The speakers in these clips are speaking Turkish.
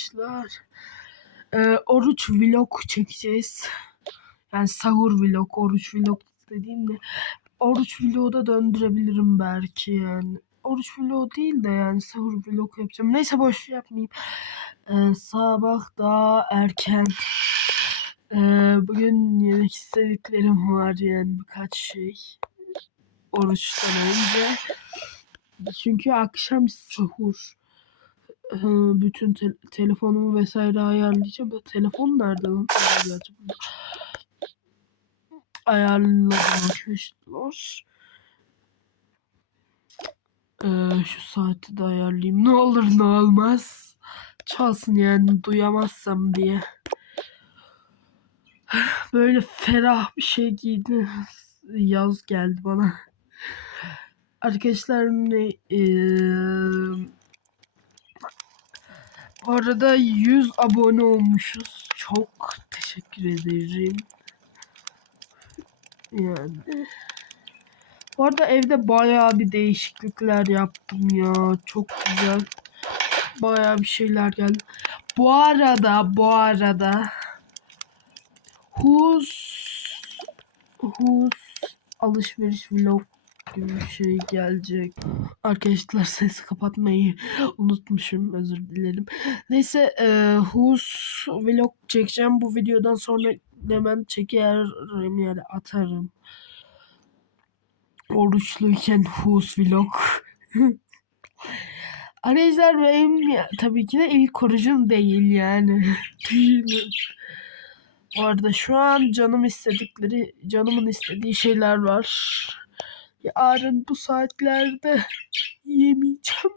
arkadaşlar. Ee, oruç vlog çekeceğiz. Yani sahur vlog, oruç vlog dediğimde oruç vlogu döndürebilirim belki yani. Oruç vlog değil de yani sahur vlog yapacağım. Neyse boş yapmayayım. Ee, sabah daha erken. Ee, bugün yemek istediklerim var yani birkaç şey. Oruçtan önce. Çünkü akşam sahur. Ee, bütün te- telefonumu vesaire ayarlayacağım. Telefon nerede lan? Ayarladım arkadaşlar. Ee, şu saati de ayarlayayım. Ne olur ne olmaz. Çalsın yani duyamazsam diye. Böyle ferah bir şey giydi. Yaz geldi bana. Arkadaşlar ne eee, arada 100 abone olmuşuz. Çok teşekkür ederim. Yani. Bu arada evde bayağı bir değişiklikler yaptım ya. Çok güzel. Bayağı bir şeyler geldi. Bu arada, bu arada Huz Huz alışveriş vlog bir şey gelecek. Arkadaşlar sesi kapatmayı unutmuşum. Özür dilerim. Neyse e, Huz vlog çekeceğim. Bu videodan sonra hemen çekerim yani atarım. Oruçluyken Huz vlog. Arkadaşlar benim ya, tabii ki de ilk orucum değil yani. Düşünün. Bu arada şu an canım istedikleri, canımın istediği şeyler var. Yarın bu saatlerde yemeyeceğim.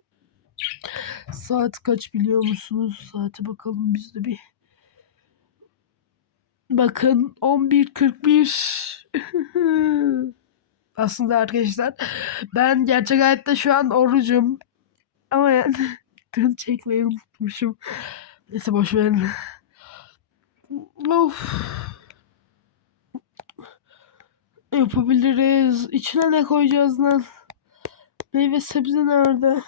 Saat kaç biliyor musunuz? Saate bakalım biz de bir. Bakın 11.41. Aslında arkadaşlar ben gerçek hayatta şu an orucum. Ama yani dün çekmeyi unutmuşum. Neyse boş verin. Of. Yapabiliriz. İçine ne koyacağız lan? Meyve sebze nerede?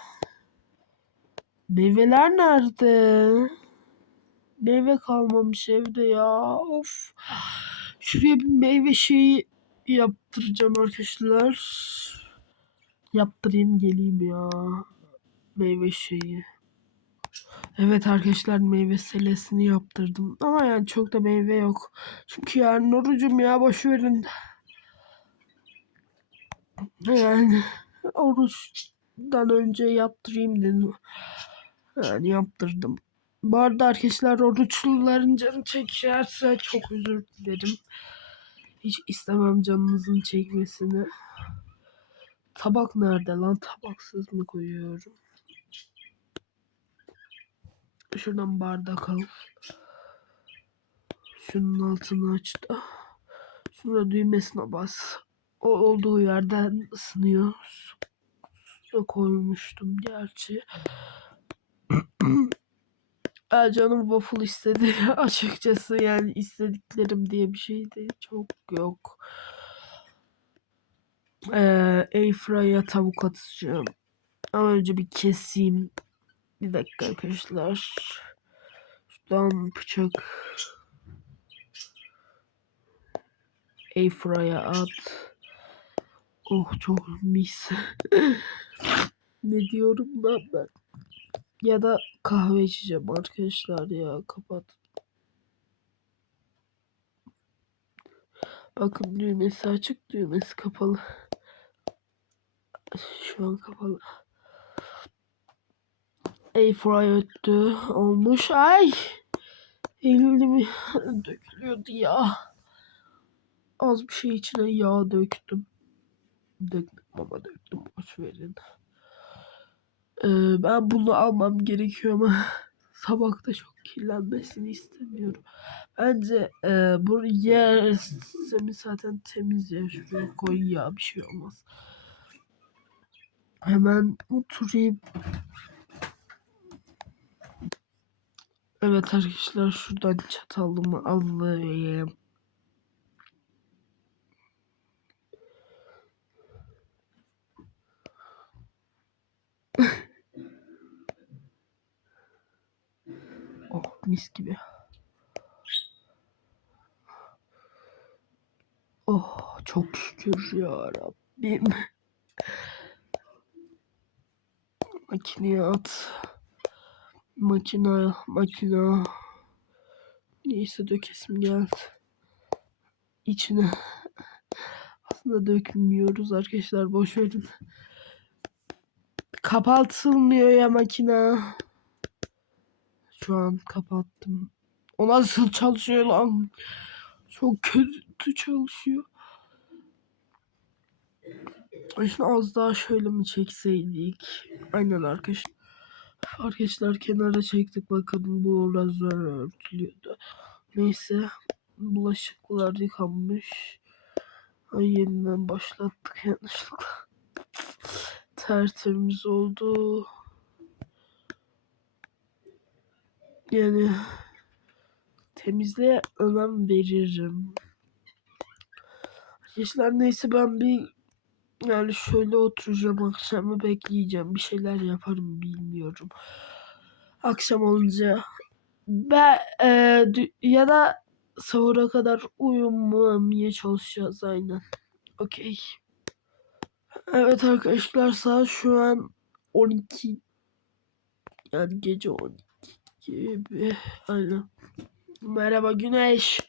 Meyveler nerede? Meyve kalmamış evde ya. Of. Şuraya bir meyve şeyi yaptıracağım arkadaşlar. Yaptırayım geleyim ya. Meyve şeyi. Evet arkadaşlar meyve selesini yaptırdım. Ama yani çok da meyve yok. Çünkü yarın orucum ya boş verin. Yani oruçtan önce yaptırayım dedim. Yani yaptırdım. Bu arada arkadaşlar oruçluların canı çekerse çok özür dilerim. Hiç istemem canınızın çekmesini. Tabak nerede lan? Tabaksız mı koyuyorum? Şuradan bardak al. Şunun altını aç da. Şurada düğmesine bas. O olduğu yerden ısınıyor. Su koymuştum gerçi. Aa, canım waffle istedi açıkçası yani istediklerim diye bir şey de çok yok. Ee, Airfryer'a tavuk atacağım. Ama önce bir keseyim. Bir dakika arkadaşlar. Şuradan bıçak. Airfryer'a at. Oh çok mis. ne diyorum lan ben? Ya da kahve içeceğim arkadaşlar ya kapat. Bakın düğmesi açık düğmesi kapalı. Şu an kapalı. Airfryer öttü. Olmuş. Ay. Elimi dökülüyordu ya. Az bir şey içine yağ döktüm. Döktüm ama döktüm. Boş verin. Ee, ben bunu almam gerekiyor ama sabahta çok kirlenmesini istemiyorum. Bence e, bu yer sistemi zaten temiz ya. Şuraya koy ya bir şey olmaz. Hemen oturayım. Evet arkadaşlar şuradan çatalımı alayım. Oh mis gibi. Oh çok şükür ya Rabbim. Makineye at. Makine, makine. Neyse dökesim geldi. İçine. Aslında dökmüyoruz arkadaşlar boş verin. Kapatılmıyor ya makine. Şu an kapattım. O nasıl çalışıyor lan? Çok kötü çalışıyor. Şunu az daha şöyle mi çekseydik? Aynen arkadaşlar. Arkadaşlar kenara çektik bakın bu lazlar örtülüyordu. Neyse bulaşıklar yıkanmış. Ay yeniden başlattık yanlışlıkla. Tertemiz oldu. Yani temizliğe önem veririm. Arkadaşlar neyse ben bir yani şöyle oturacağım akşamı bekleyeceğim. Bir şeyler yaparım bilmiyorum. Akşam olunca ben e, ya da sahura kadar uyumamaya çalışacağız aynen. Okey. Evet arkadaşlar saat şu an 12 yani gece 12 gibi aynen. Merhaba Güneş.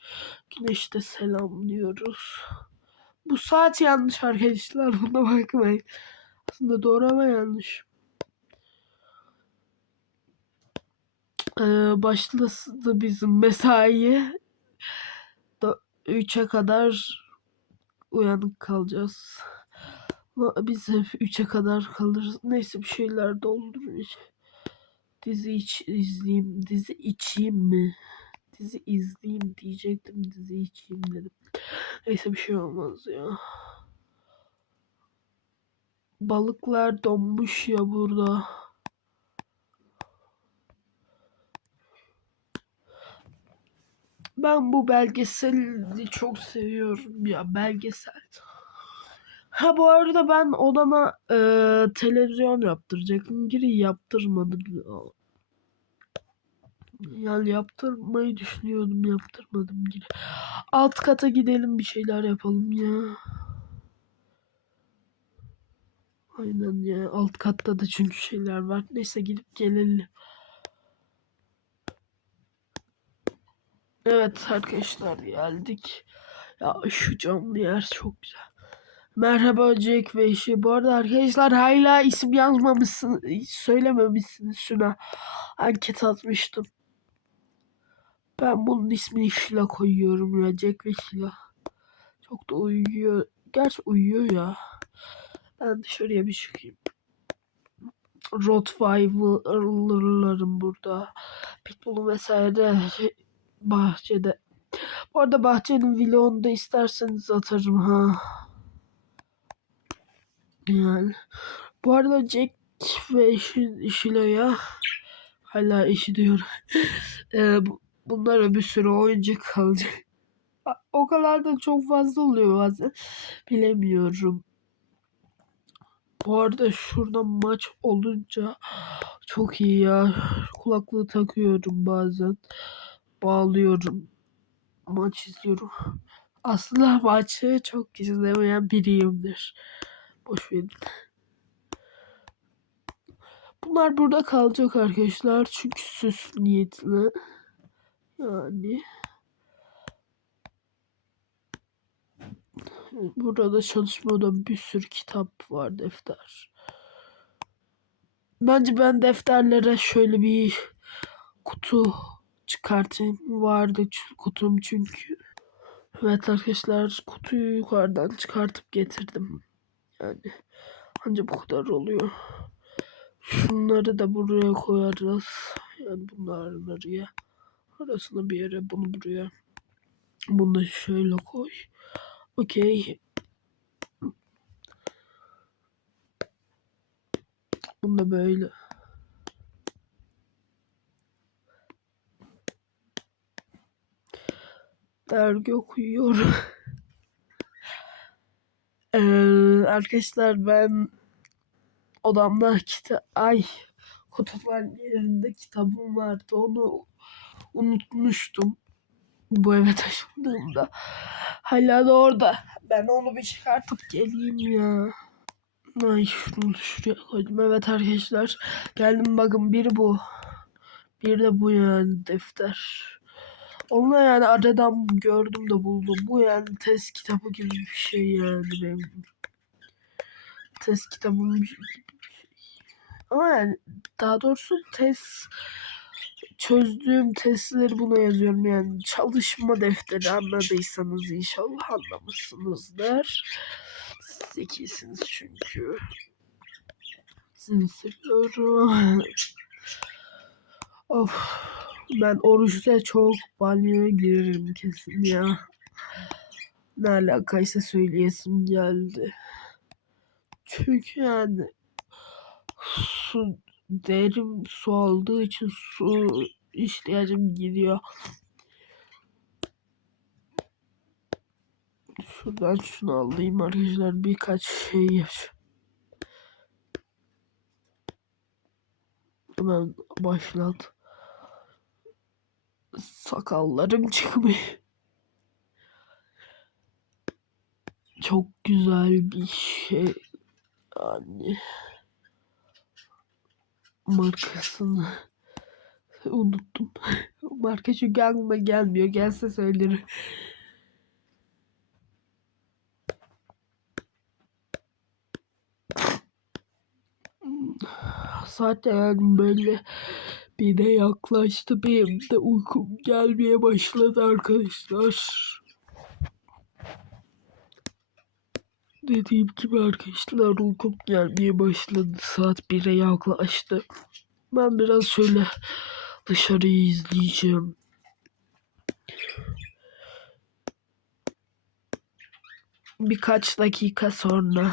Güneş'te selam diyoruz. Bu saat yanlış arkadaşlar. Buna bakmayın. Aslında doğru ama yanlış. Ee, başladı bizim mesai. 3'e kadar uyanık kalacağız. Biz hep 3'e kadar kalırız. Neyse bir şeyler doldurun. Dizi iç, izleyeyim. Dizi içeyim mi? Dizi izleyeyim diyecektim. Dizi içeyim dedim. Neyse bir şey olmaz ya. Balıklar donmuş ya burada. Ben bu belgeseli çok seviyorum ya belgesel. Ha bu arada ben odama e, televizyon yaptıracaktım. Geri yaptırmadım. Ya. Yani yaptırmayı düşünüyordum yaptırmadım geri. Alt kata gidelim bir şeyler yapalım ya. Aynen ya alt katta da çünkü şeyler var. Neyse gidip gelelim. Evet arkadaşlar geldik. Ya şu camlı yer çok güzel. Merhaba Jack ve işi. Bu arada arkadaşlar hala isim yazmamışsın, söylememişsiniz şuna. Anket atmıştım. Ben bunun ismini Sheila koyuyorum ya. Jack ve Sheila. Çok da uyuyor. Gerçi uyuyor ya. Ben dışarıya bir çıkayım. Rottweiler'larım burada. Pitbull'u vesaire de bahçede. Bu arada bahçenin vlogunu da isterseniz atarım ha. Yani. Bu arada Jack ve eşi, Shila'ya hala eşi diyorum. Ee, bu- bunlara bir sürü oyuncak kalacak. O kadar da çok fazla oluyor bazen. Bilemiyorum. Bu arada şurada maç olunca çok iyi ya. Kulaklığı takıyorum bazen. Bağlıyorum. Maç izliyorum. Aslında maçı çok izlemeyen biriyimdir. Boş verin. Bunlar burada kalacak arkadaşlar. Çünkü süs niyetine. Yani. Burada çalışma odam bir sürü kitap var defter. Bence ben defterlere şöyle bir kutu çıkartayım. Vardı kutum çünkü. Evet arkadaşlar kutuyu yukarıdan çıkartıp getirdim. Yani ancak bu kadar oluyor. Şunları da buraya koyarız. Yani bunları buraya. Arasına bir yere bunu buraya. Bunu da şöyle koy. Okey. Bunu da böyle. Dergi okuyorum. Eee, arkadaşlar ben odamda kitap ay kutuların yerinde kitabım vardı. Onu unutmuştum. Bu eve taşındığımda. Hala da orada. Ben onu bir çıkartıp geleyim ya. Ay şunu şuraya koydum. Evet arkadaşlar. Geldim bakın biri bu. Bir de bu yani defter. Onu yani aradan gördüm de buldum. Bu yani test kitabı gibi bir şey yani benim. Test kitabım gibi bir şey. Ama yani daha doğrusu test çözdüğüm testleri buna yazıyorum yani çalışma defteri anladıysanız inşallah anlamışsınızdır. Zekisiniz çünkü. Sizi seviyorum. of. Ben oruçta çok banyoya girerim kesin ya. Ne alakaysa söyleyesim geldi. Çünkü yani su derim su olduğu için su ihtiyacım gidiyor. Şuradan şunu alayım arkadaşlar birkaç şey yaş. Hemen başlat. Sakallarım çıkmış. Çok güzel bir şey. Yani markasını unuttum. Marka çünkü aklıma gelmiyor. Gelse söylerim. Zaten böyle bir de yaklaştı. Benim de uykum gelmeye başladı arkadaşlar. Dediğim gibi arkadaşlar uykum gelmeye başladı. Saat 1'e yaklaştı. Ben biraz şöyle dışarıyı izleyeceğim. Birkaç dakika sonra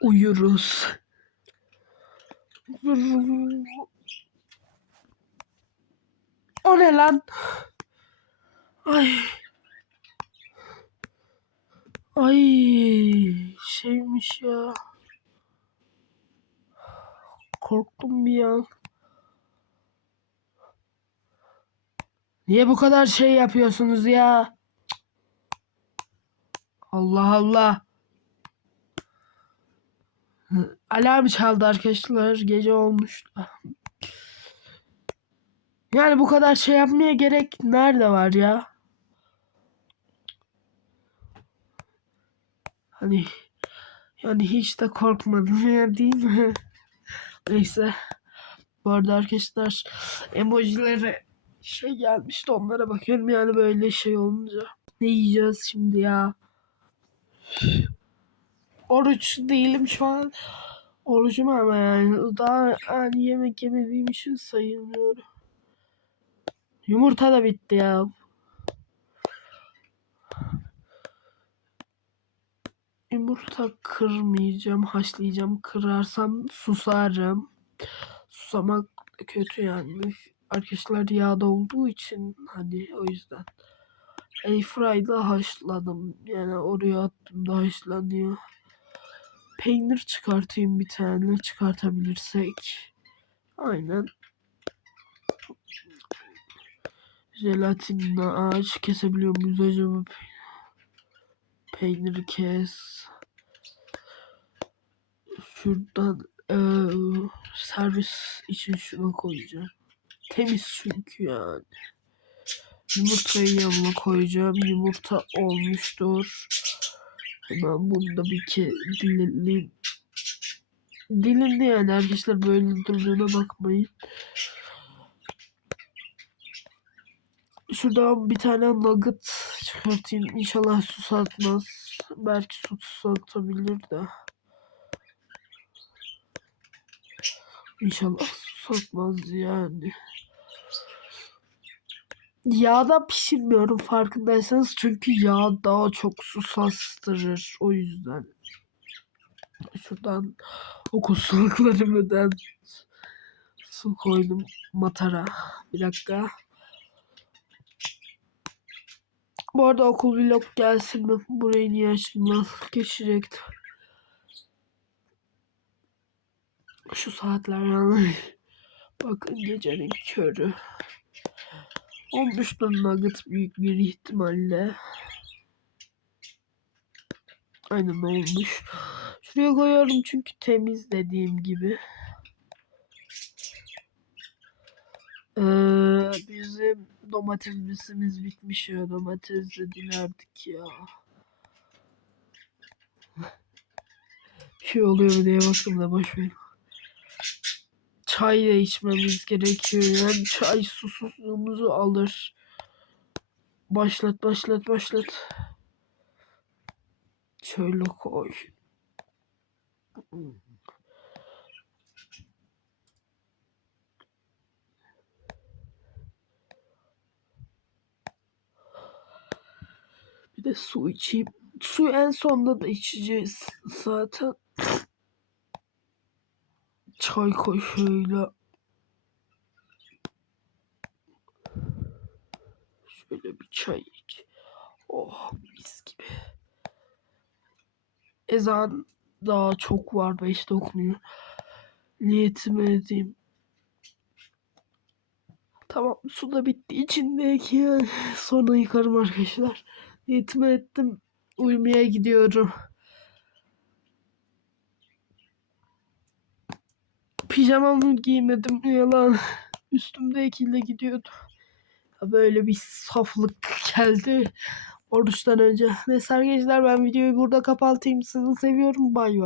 uyuruz. O ne lan? Ay. Ay şeymiş ya. Korktum bir an. Niye bu kadar şey yapıyorsunuz ya? Allah Allah. Alarm çaldı arkadaşlar. Gece olmuş. Yani bu kadar şey yapmaya gerek nerede var ya? Hani yani hiç de korkmadım ya değil mi? Neyse. Bu arada arkadaşlar emojilere şey gelmişti onlara bakıyorum yani böyle şey olunca. Ne yiyeceğiz şimdi ya? Oruç değilim şu an. Orucum ama yani daha yani yemek yemediğim için sayılmıyorum. Yumurta da bitti ya. Yumurta kırmayacağım, haşlayacağım. Kırarsam susarım. Susamak kötü yani. Arkadaşlar yağda olduğu için hani o yüzden. Airfryer'da haşladım. Yani oraya attım da haşlanıyor. Peynir çıkartayım bir tane çıkartabilirsek. Aynen. Jelatinle ağaç kesebiliyor muyuz acaba? Peyniri kes. Şuradan eee, servis için şunu koyacağım. Temiz çünkü yani. Yumurtayı yanına koyacağım. Yumurta olmuştur. Hemen bunu da bir ke dilimleyeyim. Dilimli yani arkadaşlar böyle durduğuna bakmayın. Şuradan bir tane nugget çıkartayım. İnşallah su satmaz. Belki su satabilir de. İnşallah su satmaz yani. Yağda pişirmiyorum farkındaysanız çünkü yağ daha çok su sastırır o yüzden. Şuradan okul sularımdan su koydum matara. Bir dakika. Bu arada okul vlog gelsin mi? Burayı niye açtım lan? Geçecektim. Şu saatler yani. Bakın gecenin körü. 15 ton nugget büyük bir ihtimalle. Aynen olmuş. Şuraya koyarım çünkü temiz dediğim gibi. Ee, bizim domatesimiz bitmiş ya. Domates de dilerdik ya. Bir şey oluyor mu diye baktım da boş ver. Çay da içmemiz gerekiyor. Yani çay susuzluğumuzu alır. Başlat başlat başlat. Şöyle koy. Bir de su içeyim. Su en sonda da içeceğiz zaten. Çay koy şöyle. Şöyle bir çay iç. Oh mis gibi. Ezan daha çok var. Beşte okunuyor. Niyetimi edeyim. Tamam su da bitti içindeki. Sonra yıkarım arkadaşlar. Niyetimi ettim. Uyumaya gidiyorum. Pijamamı giymedim yalan. Üstümdekiyle gidiyordu. Böyle bir saflık geldi. Oruçtan önce. Neyse arkadaşlar ben videoyu burada kapatayım. Sizi seviyorum. Bay bay.